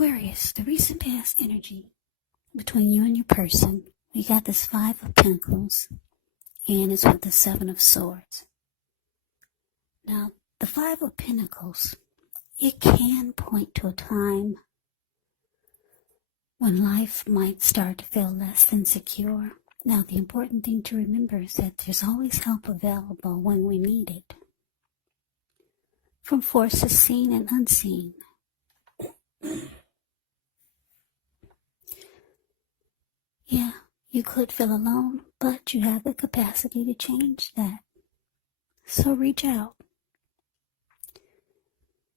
Aquarius, the recent past energy between you and your person. We got this Five of Pentacles, and it's with the Seven of Swords. Now, the Five of Pentacles, it can point to a time when life might start to feel less than secure. Now, the important thing to remember is that there's always help available when we need it, from forces seen and unseen. Yeah, you could feel alone, but you have the capacity to change that. So reach out.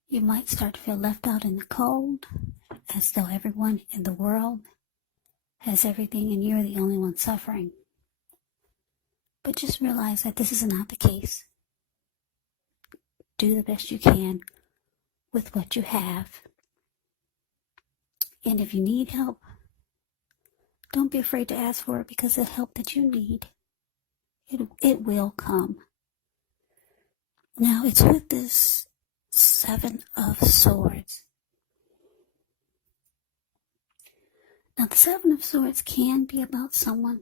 You might start to feel left out in the cold, as though everyone in the world has everything and you're the only one suffering. But just realize that this is not the case. Do the best you can with what you have. And if you need help, don't be afraid to ask for it, because the help that you need, it will come. Now, it's with this Seven of Swords. Now, the Seven of Swords can be about someone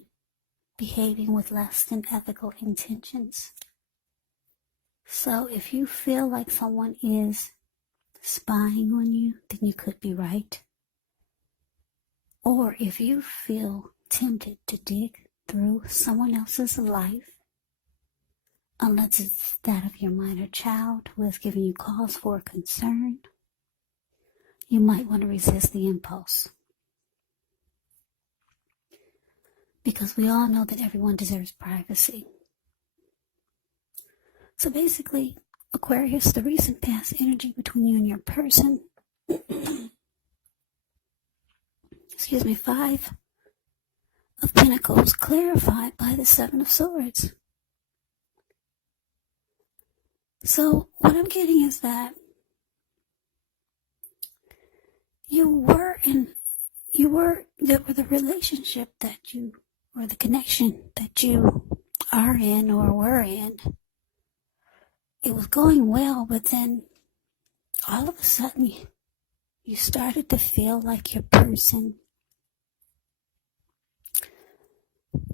behaving with less than ethical intentions. So if you feel like someone is spying on you, then you could be right. Or if you feel tempted to dig through someone else's life, unless it's that of your minor child who has given you cause for concern, you might want to resist the impulse. Because we all know that everyone deserves privacy. So basically, Aquarius, the recent past energy between you and your person, Five of Pentacles, clarified by the Seven of Swords. So what I'm getting is that the relationship that you, or the connection that you are in or were in, it was going well, but then all of a sudden you started to feel like your person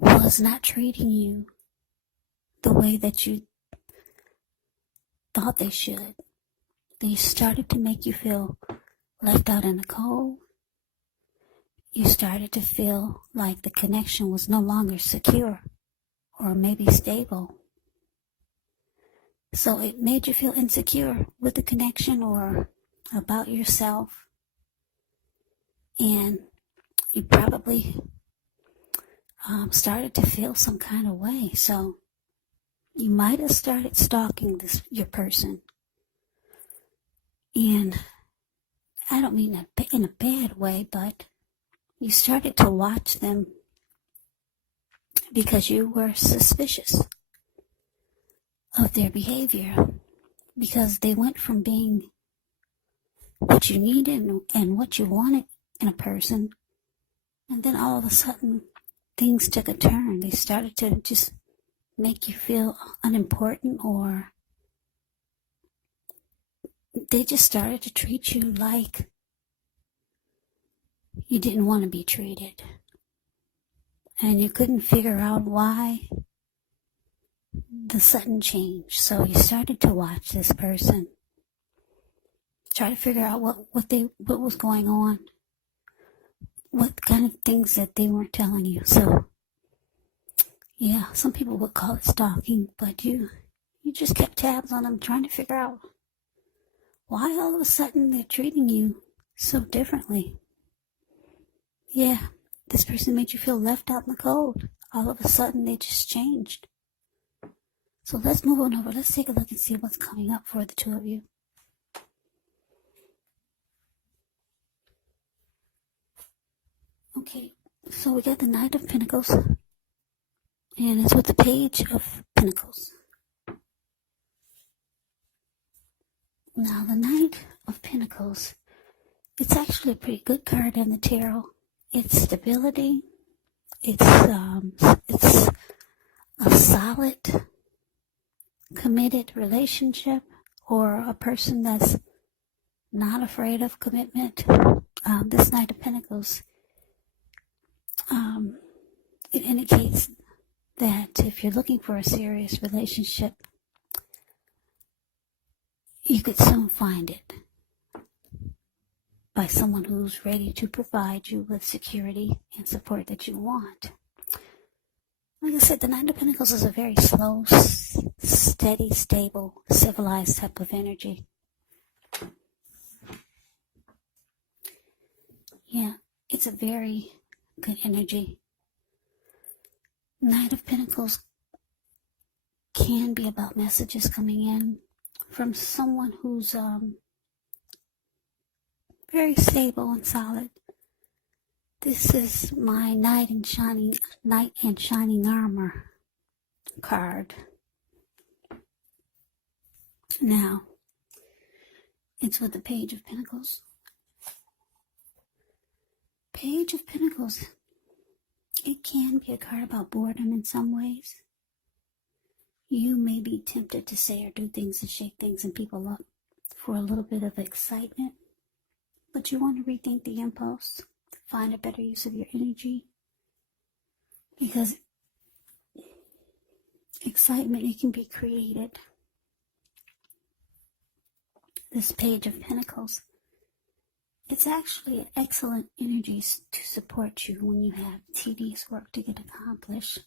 was not treating you the way that you thought they should. They started to make you feel left out in the cold. You started to feel like the connection was no longer secure or maybe stable. So it made you feel insecure with the connection or about yourself. And you probably started to feel some kind of way. So you might have started stalking your person. And I don't mean that in a bad way, but you started to watch them because you were suspicious of their behavior, because they went from being what you needed and what you wanted in a person, and then all of a sudden things took a turn. They started to just make you feel unimportant, or they just started to treat you like you didn't want to be treated. And you couldn't figure out why the sudden change. So you started to watch this person, try to figure out what was going on, what kind of things that they weren't telling you. So yeah, some people would call it stalking, but you just kept tabs on them, trying to figure out why all of a sudden they're treating you so differently. Yeah, this person made you feel left out in the cold. All of a sudden they just changed. So let's move on over. Let's take a look and see what's coming up for the two of you. Okay, so we got the Knight of Pentacles, and it's with the Page of Pentacles. Now, the Knight of Pentacles, it's actually a pretty good card in the tarot. It's stability. It's a solid, committed relationship, or a person that's not afraid of commitment. This Knight of Pentacles, it indicates that if you're looking for a serious relationship, you could soon find it by someone who's ready to provide you with security and support that you want. Like I said, the Knight of Pentacles is a very slow, steady, stable, civilized type of energy. Yeah, it's a very good energy. Knight of Pentacles can be about messages coming in from someone who's very stable and solid. This is my Knight in Shining Armor card. Now, it's with the Page of Pentacles. Page of Pentacles, it can be a card about boredom in some ways. You may be tempted to say or do things and shake things and people up for a little bit of excitement, but you want to rethink the impulse, find a better use of your energy, because excitement, it can be created. This Page of Pentacles, it's actually an excellent energy to support you when you have tedious work to get accomplished,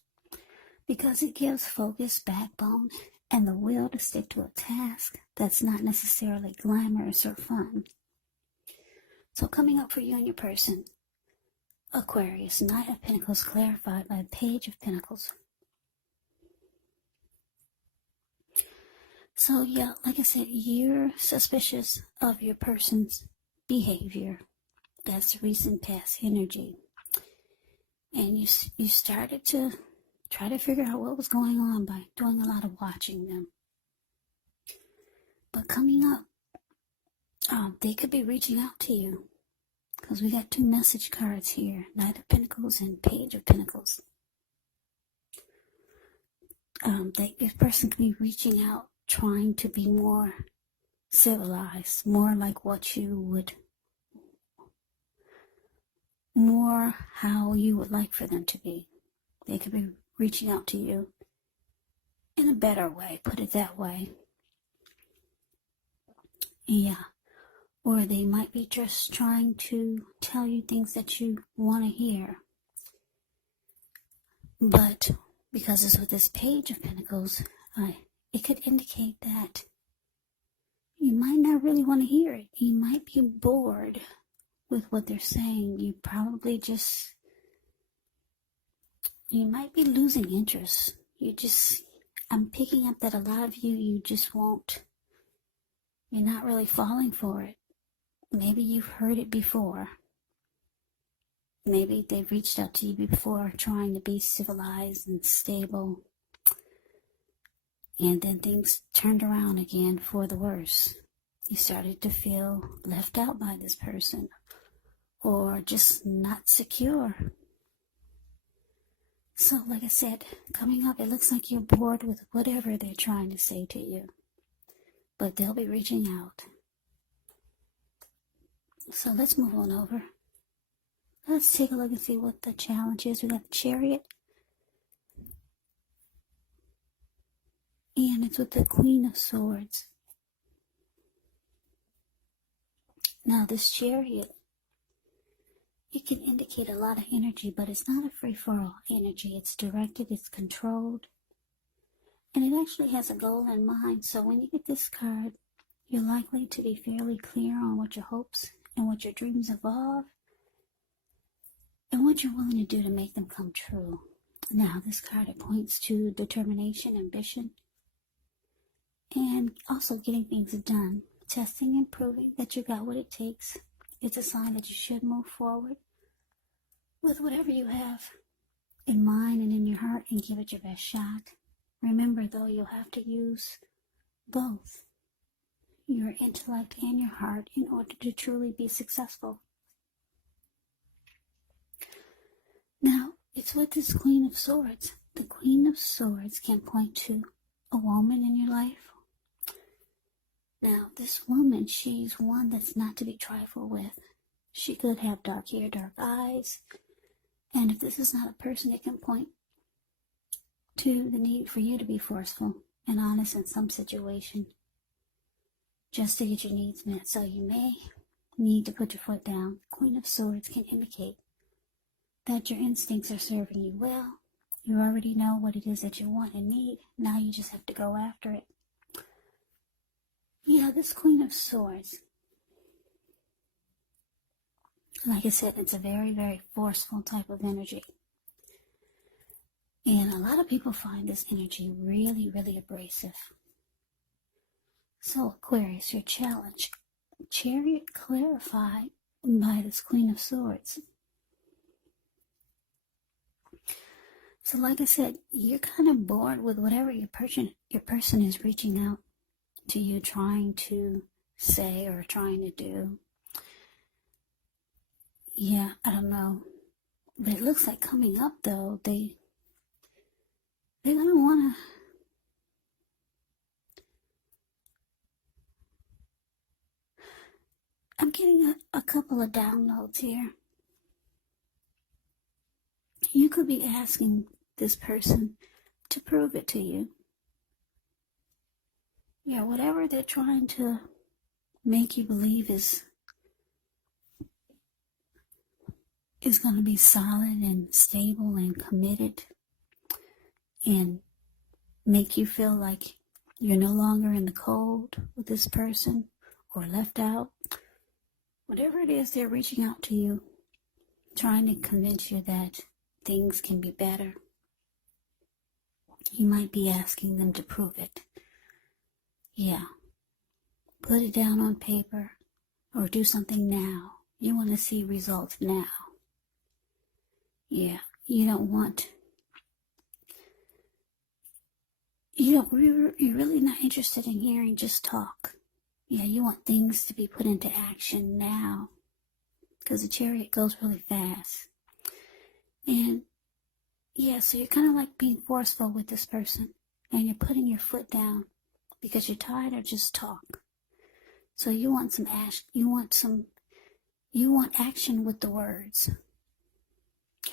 because it gives focus, backbone, and the will to stick to a task that's not necessarily glamorous or fun. So coming up for you and your person, Aquarius, Knight of Pentacles clarified by the Page of Pentacles. So yeah, like I said, you're suspicious of your person's behavior. That's recent past energy. And you started to try to figure out what was going on by doing a lot of watching them. But coming up, they could be reaching out to you, because we got two message cards here, Knight of Pentacles and Page of Pentacles. This person could be reaching out, trying to be more civilized, more like what you would, more how you would like for them to be. They could be reaching out to you in a better way, put it that way. Yeah. Or they might be just trying to tell you things that you want to hear. But because it's with this Page of Pentacles, it could indicate that you might not really want to hear it. You might be bored with what they're saying. You might be losing interest. I'm picking up that a lot of you just won't. You're not really falling for it. Maybe you've heard it before. Maybe they've reached out to you before trying to be civilized and stable. And then things turned around again for the worse. You started to feel left out by this person, or just not secure. So like I said, coming up, it looks like you're bored with whatever they're trying to say to you. But they'll be reaching out. So let's move on over. Let's take a look and see what the challenge is. We got the Chariot. And it's with the Queen of Swords. Now this Chariot, it can indicate a lot of energy, but it's not a free-for-all energy. It's directed, it's controlled, and it actually has a goal in mind. So when you get this card, you're likely to be fairly clear on what your hopes and what your dreams involve, and what you're willing to do to make them come true. Now this card, it points to determination, ambition, and also getting things done. Testing and proving that you got what it takes. It's a sign that you should move forward with whatever you have in mind and in your heart and give it your best shot. Remember though, you'll have to use both your intellect and your heart in order to truly be successful. Now, it's with this Queen of Swords. The Queen of Swords can point to a woman in your life, Now, this woman, she's one that's not to be trifled with. She could have dark hair, dark eyes. And if this is not a person, it can point to the need for you to be forceful and honest in some situation just to get your needs met. So you may need to put your foot down. Queen of Swords can indicate that your instincts are serving you well. You already know what it is that you want and need. Now you just have to go after it. Yeah, this Queen of Swords, like I said, it's a very, very forceful type of energy. And a lot of people find this energy really, really abrasive. So Aquarius, your challenge. Chariot clarified by this Queen of Swords. So like I said, you're kind of bored with whatever your person is reaching out to you, trying to say or trying to do. Yeah, I don't know. But it looks like coming up though, they're gonna wanna I'm getting a couple of downloads here. You could be asking this person to prove it to you. Yeah, whatever they're trying to make you believe is going to be solid and stable and committed and make you feel like you're no longer in the cold with this person or left out. Whatever it is, they're reaching out to you, trying to convince you that things can be better. You might be asking them to prove it. Yeah. Put it down on paper or do something now. You want to see results now. Yeah. You're really not interested in hearing just talk. Yeah, you want things to be put into action now, because the Chariot goes really fast. And yeah, so you're kind of like being forceful with this person, and you're putting your foot down because you're tired of just talk. So you want some action. You want action with the words.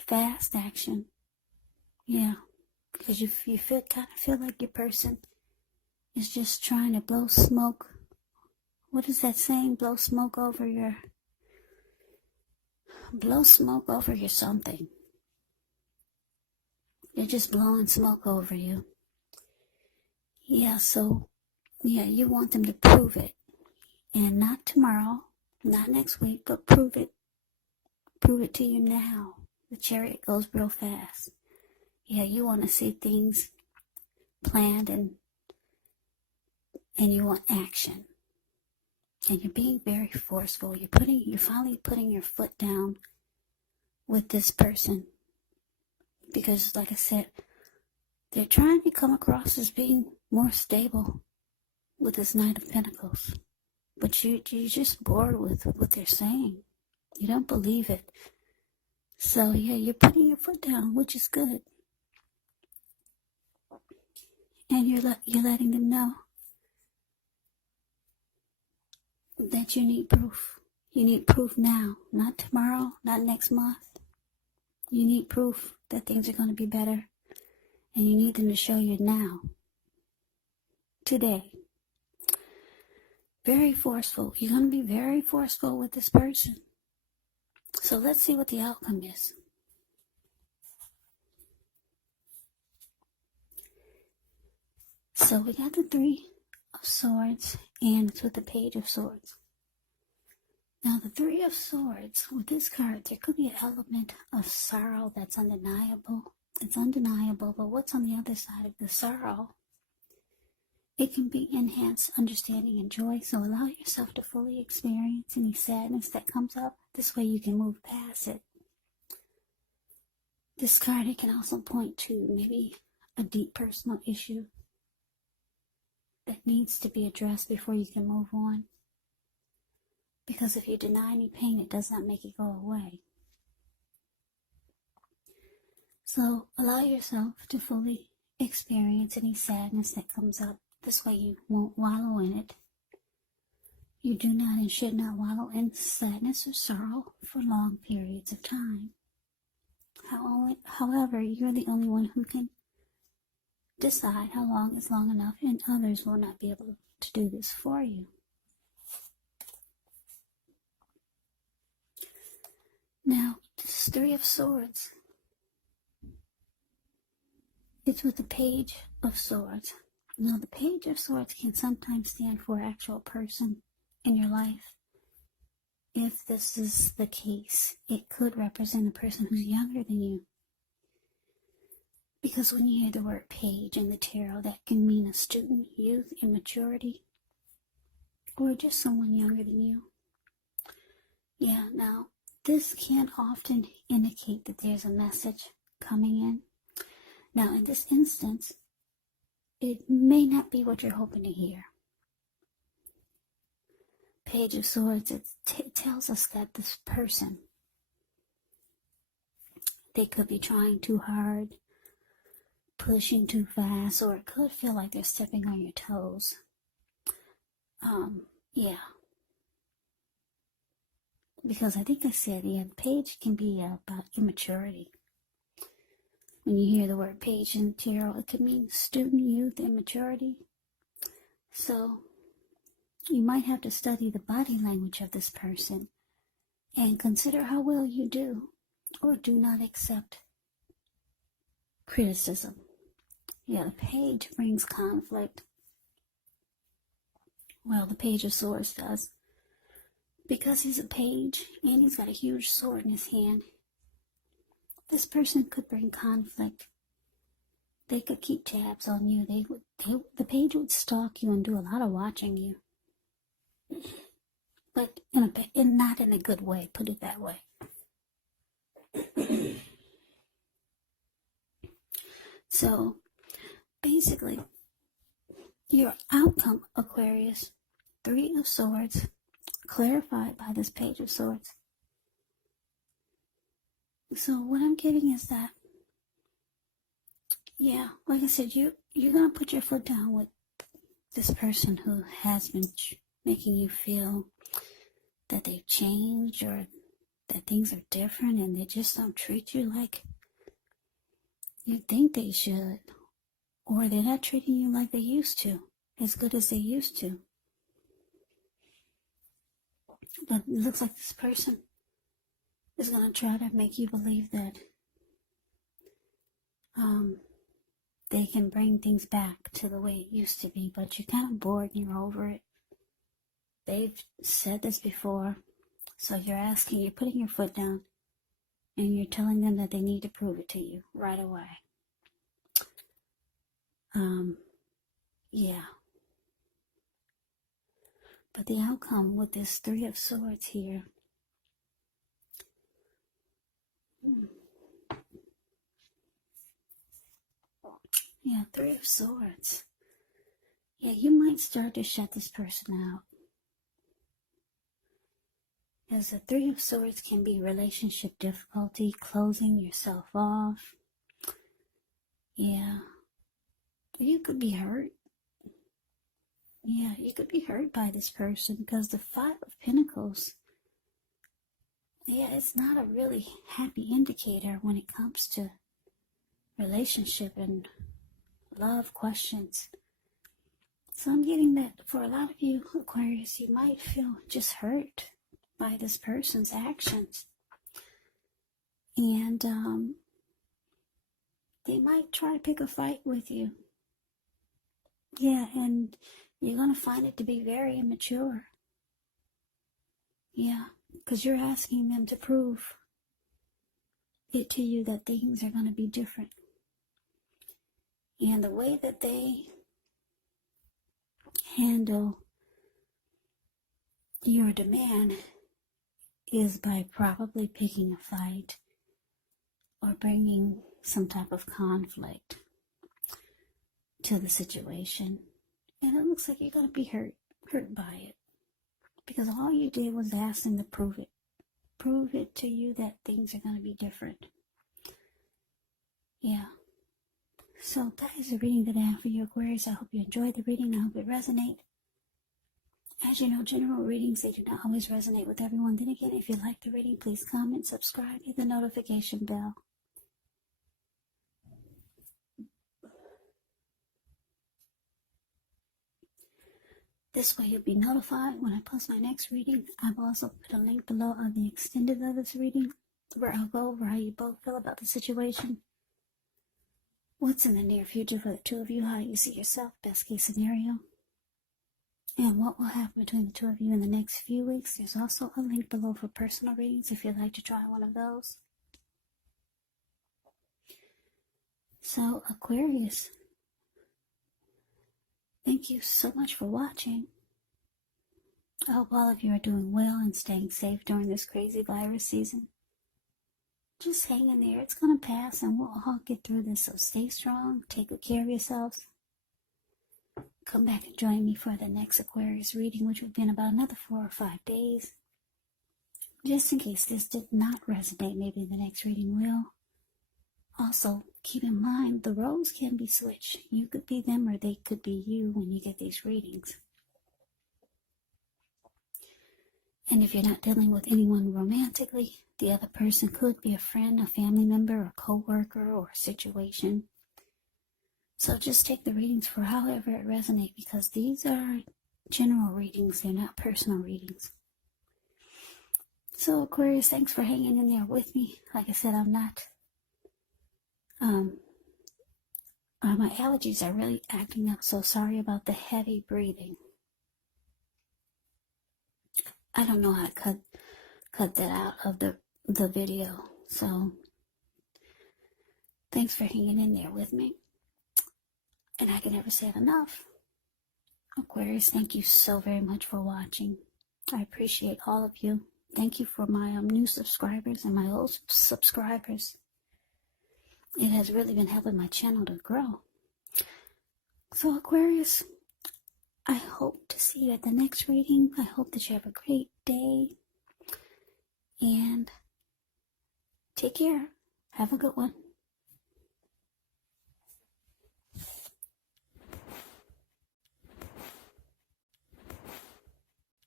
Fast action. Yeah, because you kind of feel like your person is just trying to blow smoke. What is that saying? Blow smoke over your something. They're just blowing smoke over you. Yeah, so, yeah, you want them to prove it. And not tomorrow, not next week, but prove it. Prove it to you now. The Chariot goes real fast. Yeah, you want to see things planned and you want action. And you're being very forceful. You're finally putting your foot down with this person. Because, like I said, they're trying to come across as being more stable with this Knight of Pentacles. But you're just bored with what they're saying. You don't believe it. So, yeah, you're putting your foot down, which is good. And you're letting them know that you need proof. You need proof now, not tomorrow, not next month. You need proof that things are going to be better. And you need them to show you now. Today. Very forceful. You're going to be very forceful with this person. So let's see what the outcome is. So we got the Three of Swords, and it's with the Page of Swords. Now the Three of Swords, with this card, there could be an element of sorrow that's undeniable. It's undeniable, but what's on the other side of the sorrow? It can be enhanced understanding and joy, so allow yourself to fully experience any sadness that comes up. This way you can move past it. This card, it can also point to maybe a deep personal issue that needs to be addressed before you can move on. Because if you deny any pain, it does not make it go away. So allow yourself to fully experience any sadness that comes up. This way you won't wallow in it. You do not and should not wallow in sadness or sorrow for long periods of time. However, you're the only one who can decide how long is long enough, and others will not be able to do this for you. Now, this Three of Swords, it's with the Page of Swords. Now, the Page of Swords can sometimes stand for an actual person in your life. If this is the case, it could represent a person who's younger than you. Because when you hear the word page in the tarot, that can mean a student, youth, immaturity, or just someone younger than you. Yeah, now, this can often indicate that there's a message coming in. Now, in this instance, it may not be what you're hoping to hear. Page of Swords, it tells us that this person, they could be trying too hard, pushing too fast, or it could feel like they're stepping on your toes. Yeah. Because I think I said, the page can be about immaturity. When you hear the word page in tarot, it could mean student, youth, immaturity. So, you might have to study the body language of this person and consider how well you do or do not accept criticism. Yeah, the page brings conflict. Well, the Page of Swords does. Because he's a page and he's got a huge sword in his hand, this person could bring conflict. They could keep tabs on you. The page would stalk you and do a lot of watching you. But not in a good way, put it that way. So, basically, your outcome, Aquarius, Three of Swords, clarified by this Page of Swords. So what I'm getting is that, yeah, like I said, you're going to put your foot down with this person who has been making you feel that they've changed or that things are different and they just don't treat you like you think they should, or they're not treating you like they used to, as good as they used to. But it looks like this person is going to try to make you believe that they can bring things back to the way it used to be, but you're kind of bored and you're over it. They've said this before, so you're putting your foot down, and you're telling them that they need to prove it to you right away. Yeah. But the outcome with this Three of Swords here, yeah, Three of Swords. Yeah, you might start to shut this person out. As the Three of Swords can be relationship difficulty, closing yourself off. Yeah. You could be hurt. Yeah, you could be hurt by this person because the Five of Pentacles, yeah, it's not a really happy indicator when it comes to relationship and love questions. So I'm getting that for a lot of you, Aquarius, you might feel just hurt by this person's actions. And they might try to pick a fight with you. Yeah, and you're going to find it to be very immature. Yeah, because you're asking them to prove it to you that things are going to be different. And the way that they handle your demand is by probably picking a fight or bringing some type of conflict to the situation. And it looks like you're going to be hurt by it. Because all you did was ask them to prove it. Prove it to you that things are going to be different. Yeah. So that is the reading that I have for you, Aquarius. I hope you enjoyed the reading. I hope it resonated. As you know, general readings, they do not always resonate with everyone. Then again, if you like the reading, please comment, subscribe, hit the notification bell. This way you'll be notified when I post my next reading. I've also put a link below of the extended of this reading, where I'll go over how you both feel about the situation. What's in the near future for the two of you, how you see yourself, best case scenario. And what will happen between the two of you in the next few weeks. There's also a link below for personal readings if you'd like to try one of those. So, Aquarius, thank you so much for watching. I hope all of you are doing well and staying safe during this crazy virus season. Just hang in there. It's going to pass and we'll all get through this. So stay strong. Take good care of yourselves. Come back and join me for the next Aquarius reading, which will be in about another 4 or 5 days. Just in case this did not resonate, maybe the next reading will. Also, keep in mind, the roles can be switched. You could be them or they could be you when you get these readings. And if you're not dealing with anyone romantically, the other person could be a friend, a family member, a co-worker, or a situation. So just take the readings for however it resonates, because these are general readings. They're not personal readings. So Aquarius, thanks for hanging in there with me. Like I said, I'm not... my allergies are really acting up, so sorry about the heavy breathing. I don't know how to cut that out of the video. So thanks for hanging in there with me. And I can never say it enough. Aquarius, thank you so very much for watching. I appreciate all of you. Thank you for my new subscribers and my old subscribers. It has really been helping my channel to grow. So Aquarius, I hope to see you at the next reading. I hope that you have a great day. And take care. Have a good one.